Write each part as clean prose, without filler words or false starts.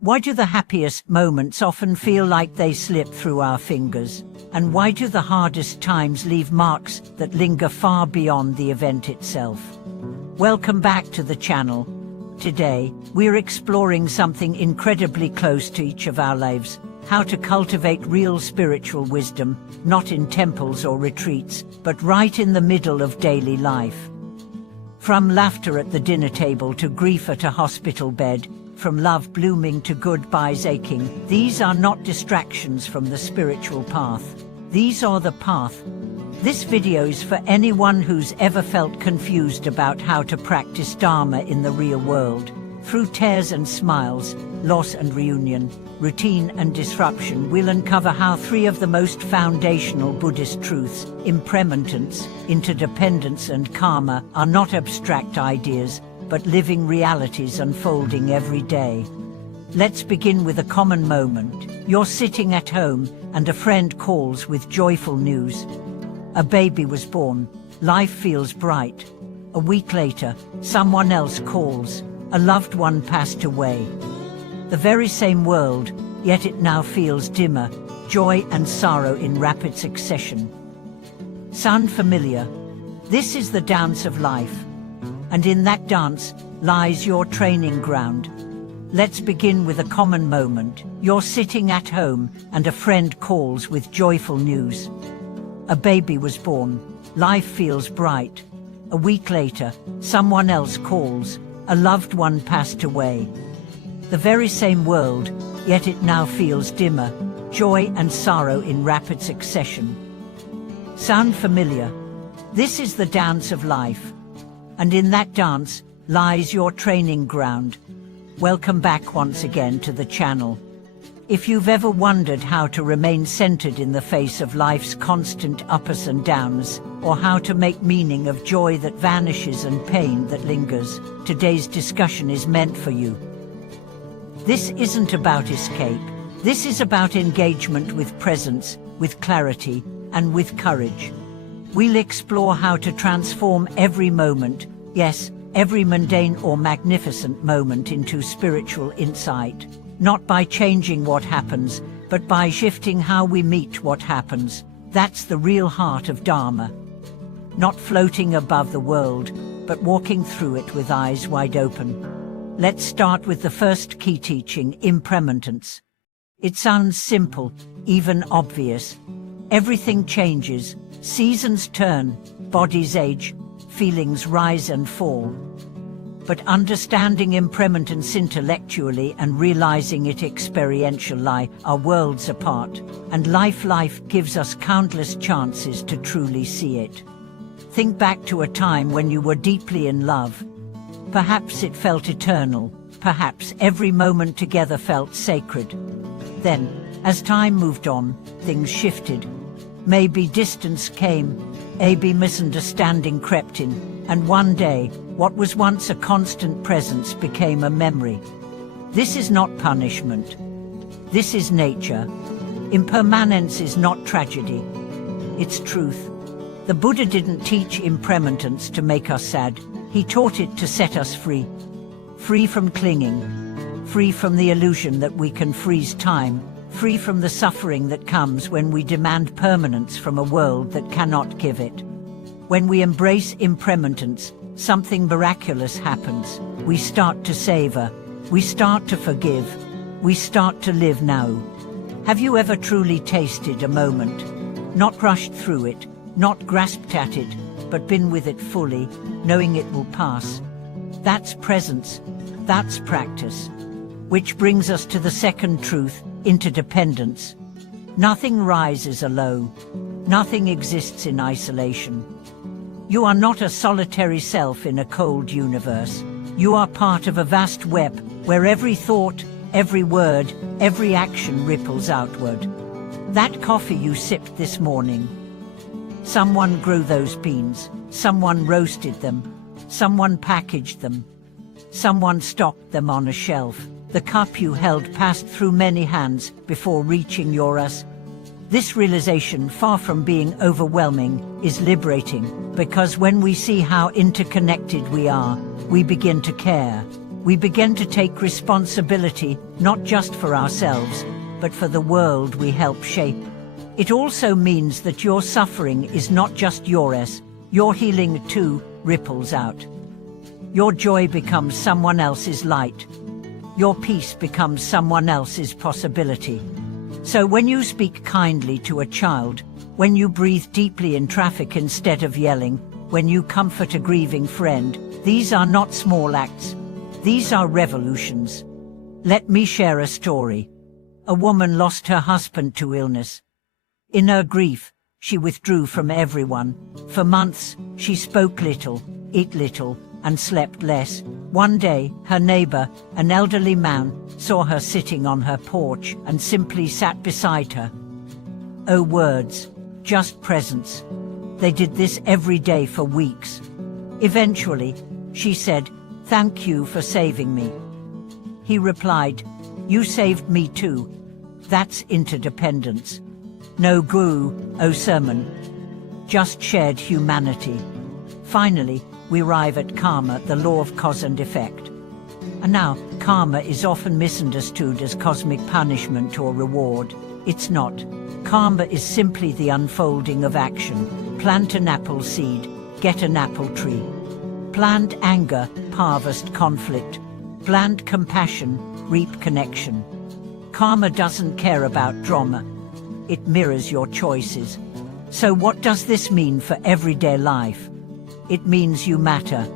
Why do the happiest moments often feel like they slip through our fingers? And why do the hardest times leave marks that linger far beyond the event itself? Welcome back to the channel. Today, we're exploring something incredibly close to each of our lives: how to cultivate real spiritual wisdom, not in temples or retreats, but right in the middle of daily life. From laughter at the dinner table to grief at a hospital bed, from love blooming to goodbyes aching, these are not distractions from the spiritual path. These are the path. This video is for anyone who's ever felt confused about how to practice Dharma in the real world. Through tears and smiles, loss and reunion, routine and disruption, we'll uncover how three of the most foundational Buddhist truths, impermanence, interdependence and karma, are not abstract ideas, but living realities unfolding every day. Let's begin with a common moment. You're sitting at home, and a friend calls with joyful news. A baby was born. Life feels bright. A week later, someone else calls. A loved one passed away. The very same world, yet it now feels dimmer, joy and sorrow in rapid succession. Sound familiar? This is the dance of life. And in that dance lies your training ground. Let's begin with a common moment. You're sitting at home, and a friend calls with joyful news. A baby was born. Life feels bright. A week later, someone else calls. A loved one passed away. The very same world, yet it now feels dimmer, joy and sorrow in rapid succession. Sound familiar? This is the dance of life. And in that dance lies your training ground. Welcome back once again to the channel. If you've ever wondered how to remain centered in the face of life's constant ups and downs, or how to make meaning of joy that vanishes and pain that lingers, today's discussion is meant for you. This isn't about escape. This is about engagement with presence, with clarity, and with courage. We'll explore how to transform every moment, yes, every mundane or magnificent moment, into spiritual insight. Not by changing what happens, but by shifting how we meet what happens. That's the real heart of Dharma. Not floating above the world, but walking through it with eyes wide open. Let's start with the first key teaching, impermanence. It sounds simple, even obvious. Everything changes, seasons turn, bodies age, feelings rise and fall. But understanding impermanence intellectually and realizing it experientially are worlds apart, and life gives us countless chances to truly see it. Think back to a time when you were deeply in love. Perhaps it felt eternal, perhaps every moment together felt sacred. Then, as time moved on, things shifted. Maybe distance came, maybe misunderstanding crept in, and one day, what was once a constant presence became a memory. This is not punishment. This is nature. Impermanence is not tragedy. It's truth. The Buddha didn't teach impermanence to make us sad. He taught it to set us free. Free from clinging. Free from the illusion that we can freeze time. Free from the suffering that comes when we demand permanence from a world that cannot give it. When we embrace impermanence, something miraculous happens. We start to savor. We start to forgive. We start to live now. Have you ever truly tasted a moment? Not rushed through it, not grasped at it, but been with it fully, knowing it will pass. That's presence. That's practice. Which brings us to the second truth, interdependence. Nothing rises alone. Nothing exists in isolation. You are not a solitary self in a cold universe. You are part of a vast web where every thought, every word, every action ripples outward. That coffee you sipped this morning. Someone grew those beans. Someone roasted them. Someone packaged them. Someone stocked them on a shelf. The cup you held passed through many hands before reaching yours. This realization, far from being overwhelming, is liberating, because when we see how interconnected we are, we begin to care. We begin to take responsibility, not just for ourselves, but for the world we help shape. It also means that your suffering is not just yours, your healing too ripples out. Your joy becomes someone else's light. Your peace becomes someone else's possibility. So when you speak kindly to a child, when you breathe deeply in traffic instead of yelling, when you comfort a grieving friend, these are not small acts. These are revolutions. Let me share a story. A woman lost her husband to illness. In her grief, she withdrew from everyone. For months, she spoke little, ate little, and slept less. One day, her neighbor, an elderly man, saw her sitting on her porch and simply sat beside her. Oh, words, just presence. They did this every day for weeks. Eventually, she said, "Thank you for saving me." He replied, "You saved me too." That's interdependence. No guru, no sermon. Just shared humanity. Finally, we arrive at karma, the law of cause and effect. And now, karma is often misunderstood as cosmic punishment or reward. It's not. Karma is simply the unfolding of action. Plant an apple seed, get an apple tree. Plant anger, harvest conflict. Plant compassion, reap connection. Karma doesn't care about drama. It mirrors your choices. So what does this mean for everyday life? It means you matter.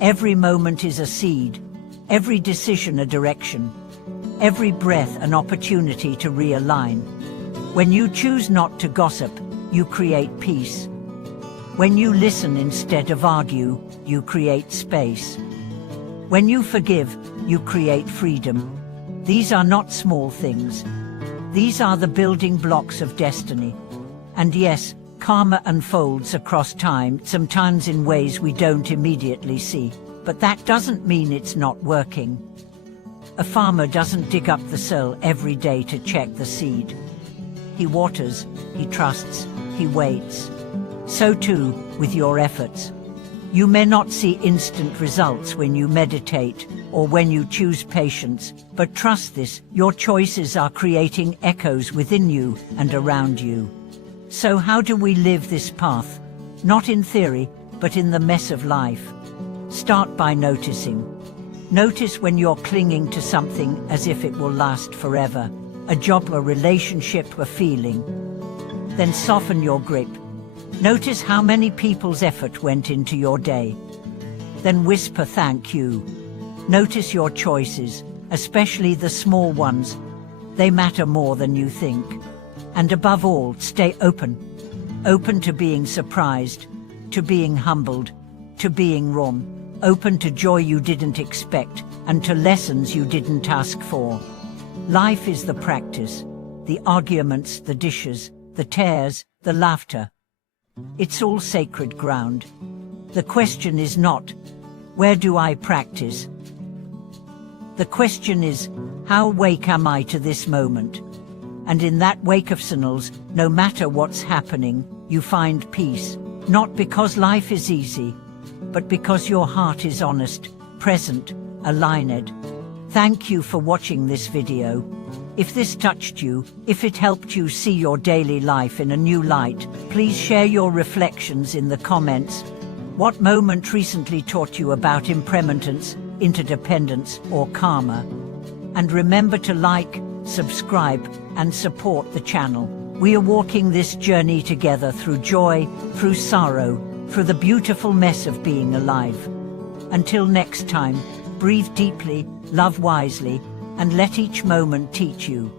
Every moment is a seed. Every decision a direction. Every breath an opportunity to realign. When you choose not to gossip, you create peace. When you listen instead of argue, you create space. When you forgive, you create freedom. These are not small things. These are the building blocks of destiny. And yes, karma unfolds across time, sometimes in ways we don't immediately see. But that doesn't mean it's not working. A farmer doesn't dig up the soil every day to check the seed. He waters, he trusts, he waits. So too with your efforts. You may not see instant results when you meditate or when you choose patience, but trust this, your choices are creating echoes within you and around you. So how do we live this path? Not in theory, but in the mess of life. Start by noticing. Notice when you're clinging to something as if it will last forever. A job, a relationship, a feeling. Then soften your grip. Notice how many people's effort went into your day. Then whisper thank you. Notice your choices, especially the small ones. They matter more than you think. And above all, stay open. Open to being surprised, to being humbled, to being wrong. Open to joy you didn't expect, and to lessons you didn't ask for. Life is the practice, the arguments, the dishes, the tears, the laughter. It's all sacred ground. The question is not, where do I practice? The question is, how awake am I to this moment? And in that wake of signals, no matter what's happening, you find peace, not because life is easy, but because your heart is honest, present, aligned. Thank you for watching this video. If this touched you, if it helped you see your daily life in a new light, please share your reflections in the comments. What moment recently taught you about impermanence, interdependence, or karma? And remember to like, subscribe, and support the channel. We are walking this journey together through joy, through sorrow, through the beautiful mess of being alive. Until next time, breathe deeply, love wisely, and let each moment teach you.